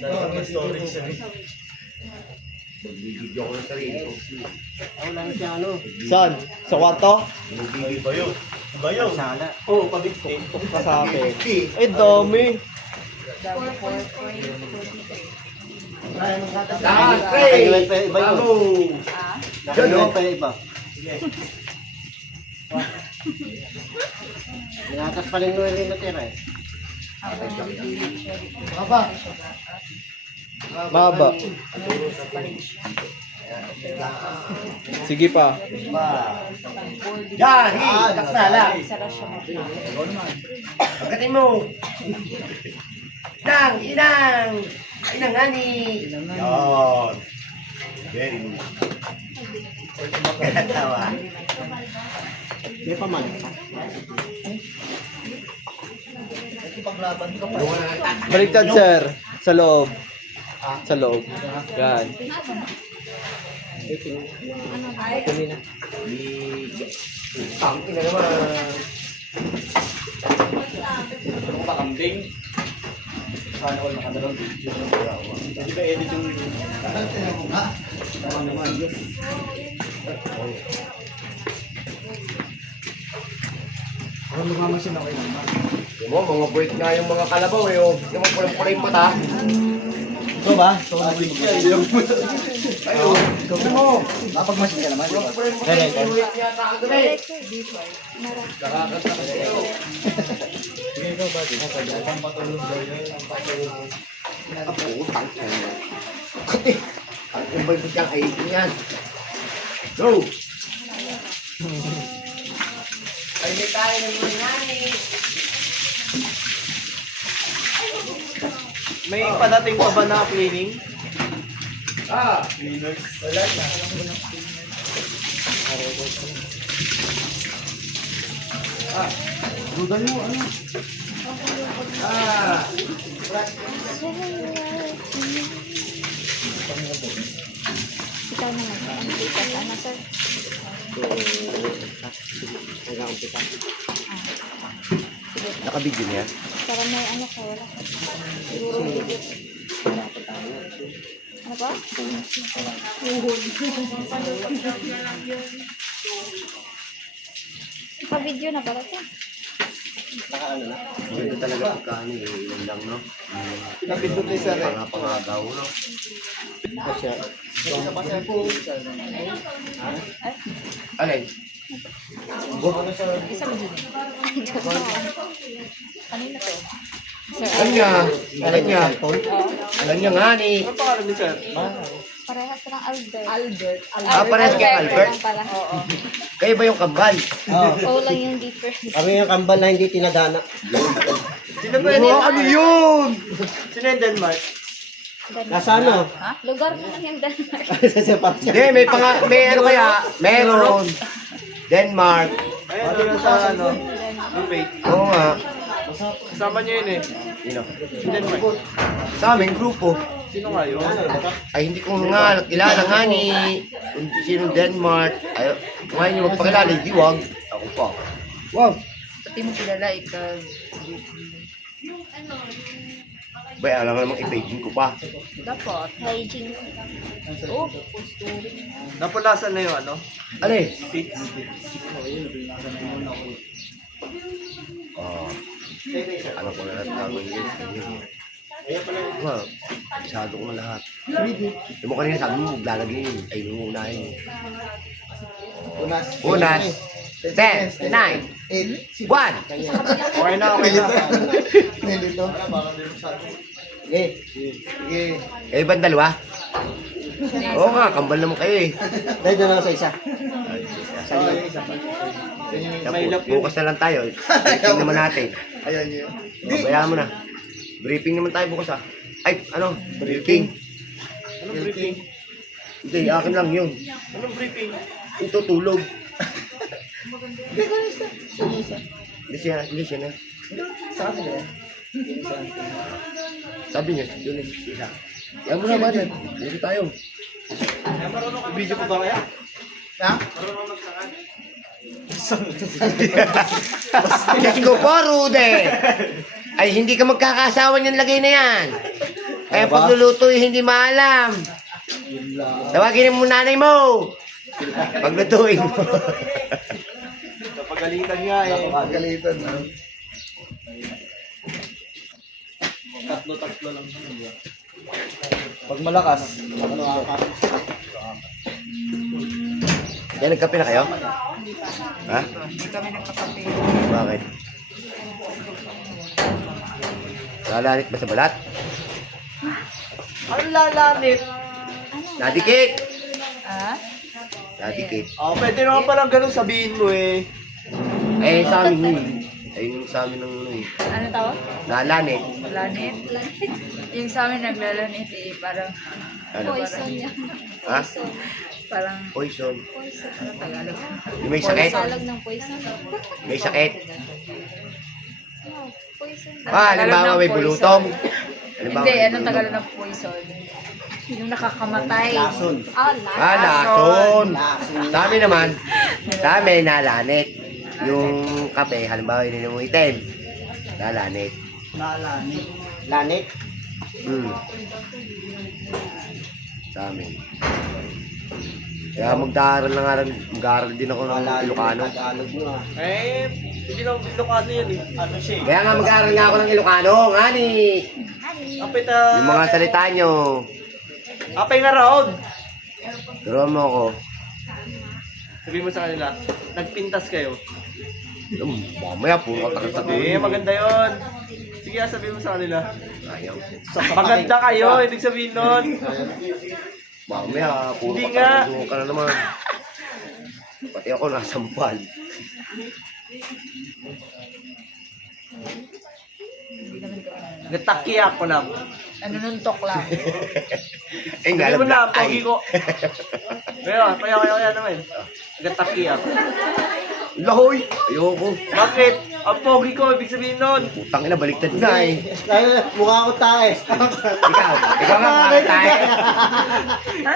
Dalawa may storage siya. Magbibigyo ko ng sarili ko. Ako lang siya ano. Saan? Sa kwarto? Bibigay ba yun? Ba yun? Sala. Oo, pabit ko. Kasabi. Ay, dami. Lahat, pre! Iba yun. Vamos! Ano pa iba? Inatas pa rin nung rin natira eh. Maba. Sige pa. Yan! Taksala! Pagkatin mo! Inang! Inang! Inang ngani! Yan! Very good. Tawa. May paman. Baliktad, sir. Sa loob. Sa loob. Yan. Tangin na naman. Ano ba kambing? Sana ko nakadalawang video. Hindi ba edit yung... Tama naman. Ano mga machine ako yun? Yung mga buwit nga yung mga kalabaw eh. Oh. Yung mga pulang-pula yung mata. Ito ba? Ayun. Gusto mo. Napag-machine ka naman. Pulang-pula yung mata. Yung buwit niya kagabi. Kakakanta ka sa'yo. Sige ikaw ba? Ang patulog daw yun. Ang patulog. Putang ina. Kasi, ang buwit niyang ayipin yan. Go! Ay, may tayo ng mga nani. May padating pa ba na cleaning? Ah! Wala na. Dudan mo, ano? Ah! Ikaw naman, sir. Ano dito? Ano, sir? Nakabidyo niya? Para may ano ka, wala ka. Siguro video. Ano ba? Ipa-video na pala siya. Ito talaga pagkaano eh. Yun lang, no? Napindot ni sir. Pangagaw, no? Alin? Isa mo dito. Kanina to. Sir, Kanya! Kanya! Kanya nga ni. Ano pangalan ni sir? parehas lang Albert. Ah, parehas kay Albert? lang pala. Oo. Kayo ba yung kambal? Oo lang yung difference. Kami yung kambal na hindi tinadana. Sino ba yun? Ano yun? Sino yung Denmark? Nasa ano? Lugar mo lang yung Denmark. Sa Sebastian. Hindi, may ano kaya? Meron. Denmark. Ayun, doon sa ano? Roommate. Oo nga. Kasama niyo yun eh. Sino? Si Denmark. Sa aming grupo. Sino nga yun? Ay, hindi ko nga kilala nga ni kung sinong Denmark. Ay, kung ayaw niyo magpakilala, hindi wag. Ako pa. Wow. Pati mo kilala, ikaw. Bay, alam namang i-paging ko pa. Dapat. Hygiene. Oh, posturing. Napulasan na yung ano? Ali. Seats. Alam ko na lahat gagawin yun. Well, isado ko na lahat. Yung mo kanina sabi mo, maglalagay yun. Ay, yung unahin. Unas. 10, 9, 1. Okay na, okay na. Sige. Kayo ba ang dalawa? Oo nga, kambal naman kayo eh. Dahil na lang sa isa. Bukas na lang tayo. Briefing naman natin. Bayaan mo na. Briefing naman tayo bukas ah. Ay, ano? Briefing. Anong briefing? Hindi, akin lang yun. Anong briefing? Yung tutulog. Hindi siya na. Sabi niya, yun eh, isa. Yan mo na ba dyan? Dito tayo. Video ko ba kaya? Diyos ko po, Rude! Ay, hindi ka magkakasawa niyang lagay na yan. Kaya Kaya pagluluto hindi maalam. Tawagin mo nanay mo. Paglutuin mo. Napagalitan nga eh. Pagalitan na. Tatlo lang naman. Pag malakas, ano ka? Yan, nagkape na kayo? Ha? Hindi kami nagkakape. Bakit? Lalanit ba sa balat? Ang lalanit. Nadikit! Ah? Nadikit. Oh, pwede naman palang ganun sabihin mo eh. Eh, sa amin yun. Ayun yung sa amin ng ano eh. Ano tawag? Lalanit. Lanit? Yung sa amin naglalanit eh, parang, Ano? Poison niya. Ha? parang, Poison. ano Tagalog? Yung may sakit? Salag ng poison. May sakit? Oh, poison. Halimbawa may bulutong. Hindi, anong Tagalog ng poison? Yung nakakamatay. Lason. Lason. Lason. Sa amin naman, sa amin nalanit. Yung kape, halimbawa yun yung itim. Lalanit. Lanit. Sa amin. Kaya mag-aaral din ako ng Ilocano. Tagalog mo ah. Eh, hindi naman Ilocano yan eh. Ano siya eh. Kaya nga mag-aaral nga ako ng Ilocano, ngani. Apit Yung mga salita nyo. apay nga raod. Turuan mo ako. Sabihin mo sa kanila, nagpintas kayo. Mamaya, puro ka Eh, maganda yon. Sige, sabihin mo sa kanila. Ayaw. Maganda kayo, ibig sabihin nun. Mamaya, puro Hindi ka nga. ka na naman. Pati ako nasampal. Nagtaki ako na. Nanununtok lang. Eh, nga Sabihin mo na, lang, pogi ko. Kaya naman. Nagtaki ako. Lahoy! Ayoko. Bakit? Ang pogi ko, ibig sabihin nun. Putang ina, baliktad na eh. Ay, mukha ko tae. Ikaw nga, mga tayo.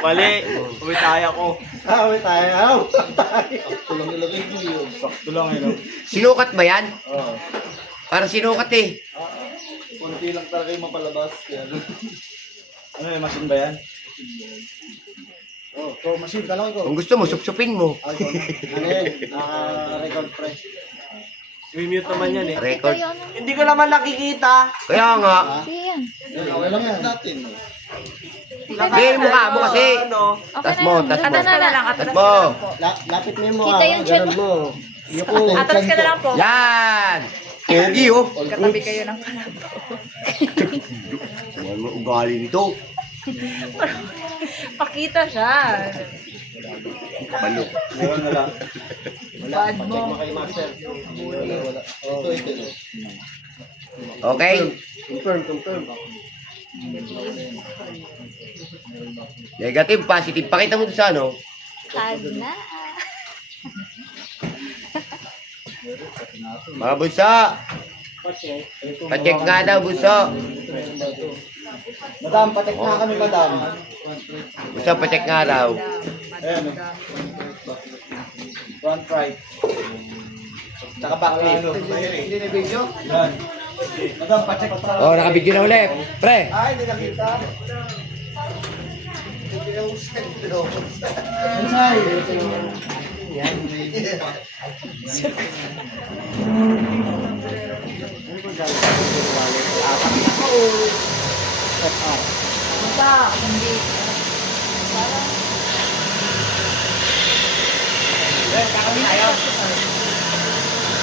Mali. Umitaya ko. May tae. Tae. Tulang ilagay ko yun. Sakto lang yun. Sinukat ba yan? Oo. Para sinukat eh. Kunti lang talaga yung mapalabas. Kaya ano yung machine ba yan? Oh, so machine ka lang ko. Kung gusto mo, supsupin mo. Ano yun? Naka-record pre. I-mute naman yan eh. Record. Hindi ko naman nakikita. Kaya nga. Yan. Okay lang yan natin. Hindi, mukha mo kasi. Ano? Tas mo, tas mo. Atras ka na lang, Tas atras ka mo. na lang po. Lapit mo yung mukha. Kita yung chan ganun mo. Yuko. Atras ka na lang po. Yan! Pogi oh. Katabi kayo ng kalabaw. Ano mo ugali nito? Pakita siya. Palo. Meron na lang. Bad mo. Kay master. Wala. Ito. Okay? Confirm. Negative, positive. Pakita mo sa ano. Tag na. Mga bunso. Pacheck nga daw, bunso. Madam, patek na kami, madam. Bunso, pacheck nga daw. Ayan. Front right. Tsaka back left. Hindi na video? Yan. Madam, pacheck pa. Oh, nakabidyo na ulit. Pre. Ay, hindi nakita. Hindi.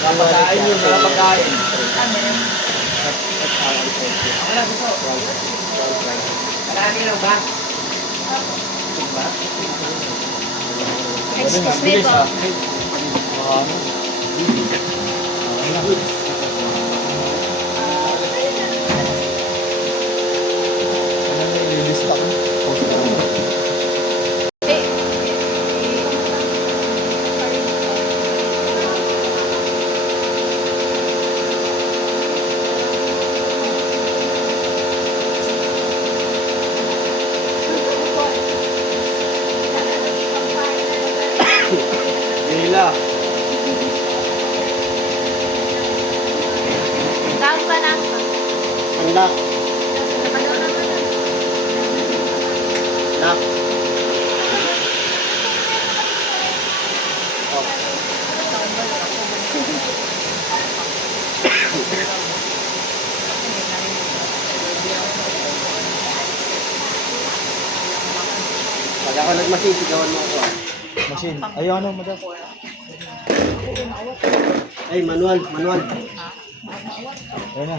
Napakain yun, napakain. Marami lang ba? Excuse me po. Hila. anak. Pag ako nagmasisigawan mo ako ah. Machine. Ayun ano, madam. Ay, manual, manual. Ayun na.